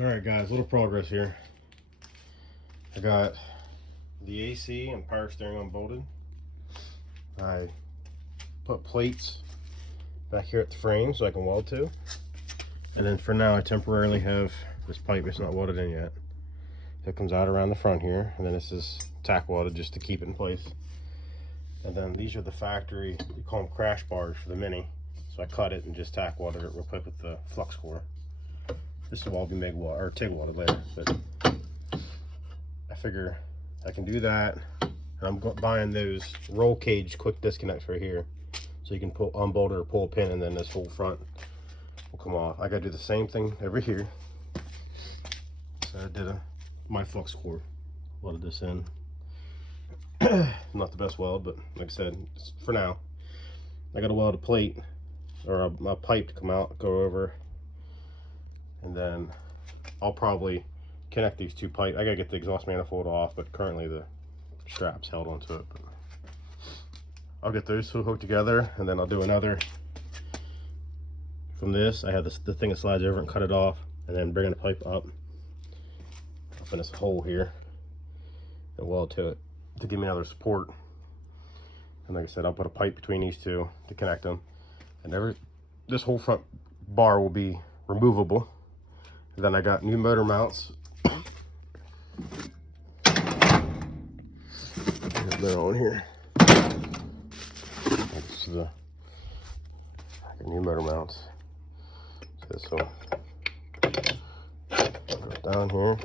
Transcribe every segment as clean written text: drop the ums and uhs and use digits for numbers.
All right, guys, little progress here. I got the AC and power steering unbolted. I put plates back here at the frame so I can weld to. And then for now, I temporarily have this pipe. It's not welded in yet. It comes out around the front here, and then this is tack welded just to keep it in place. And then these are the factory, we call them crash bars for the Mini. So I cut it and just tack welded it real quick with the flux core. This will all be MIG welded or TIG welded later, but I figure I can do that. And I'm buying those roll cage quick disconnects right here, so you can unbolt it or pull a pin, and then this whole front will come off. I gotta do the same thing over here. So I did my flux core, welded this in. Not the best weld, but like I said, for now, I gotta weld a plate or a pipe to come out, go over, and then I'll probably connect these two pipes. I gotta get the exhaust manifold off, but currently the strap's held onto it. But I'll get those two hooked together, and then I'll do another from this. I have the thing that slides over and cut it off, and then bring the pipe up in this hole here and weld to it to give me another support. And like I said, I'll put a pipe between these two to connect them, and this whole front bar will be removable. And then I got new motor mounts. They're on here. This is I got new motor mounts. So this will go down here.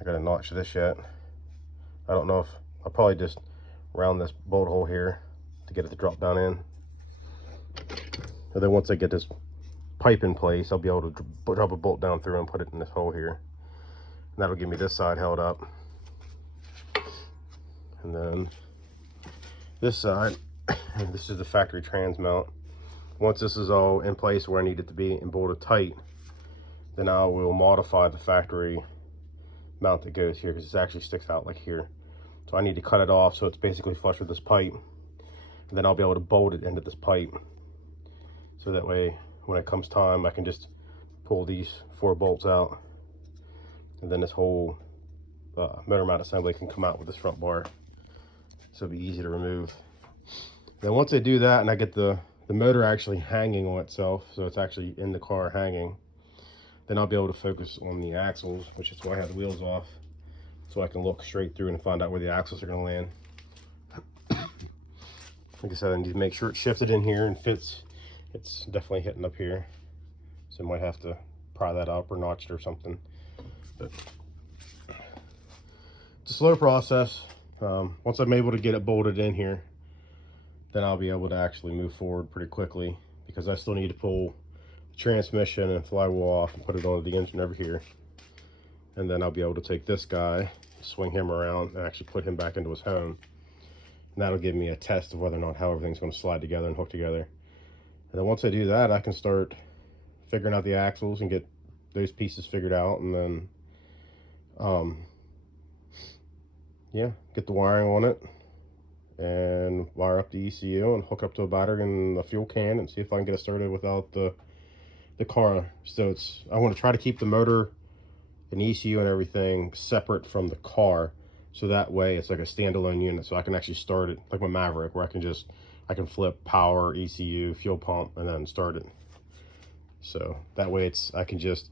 I got a notch to this yet. I don't know if I'll probably just round this bolt hole here to get it to drop down in. And then once I get this pipe in place, I'll be able to drop a bolt down through and put it in this hole here. And that'll give me this side held up. And then this side, this is the factory trans mount. Once this is all in place where I need it to be and bolted tight, then I will modify the factory mount that goes here, because it actually sticks out like here. So I need to cut it off so it's basically flush with this pipe, and then I'll be able to bolt it into this pipe. So that way, when it comes time, I can just pull these 4 bolts out, and then this whole motor mount assembly can come out with this front bar. So it'll be easy to remove. Then once I do that, and I get the motor actually hanging on itself, so it's actually in the car hanging, then I'll be able to focus on the axles, which is why I have the wheels off, so I can look straight through and find out where the axles are going to land. Like I said, I need to make sure it's shifted in here and fits. It's definitely hitting up here, so I might have to pry that up or notch it or something. But it's a slow process. Once I'm able to get it bolted in here, then I'll be able to actually move forward pretty quickly, because I still need to pull transmission and flywheel off and put it onto the engine over here, and then I'll be able to take this guy, swing him around, and actually put him back into his home, and that'll give me a test of whether or not how everything's going to slide together and hook together. And then once I do that, I can start figuring out the axles and get those pieces figured out, and then yeah, get the wiring on it and wire up the ECU and hook up to a battery and the fuel can and see if I can get it started without the car. So I want to try to keep the motor and ECU and everything separate from the car, so that way it's like a standalone unit, so I can actually start it like my Maverick, where I can flip power, ECU, fuel pump, and then start it. So that way I can just,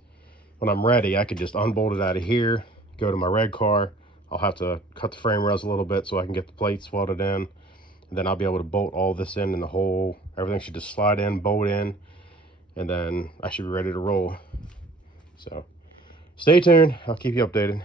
when I'm ready, I can just unbolt it out of here, go to my red car. I'll have to cut the frame rails a little bit so I can get the plates welded in, and then I'll be able to bolt all this in the hole. Everything should just slide in, bolt in, and then I should be ready to roll. So stay tuned, I'll keep you updated.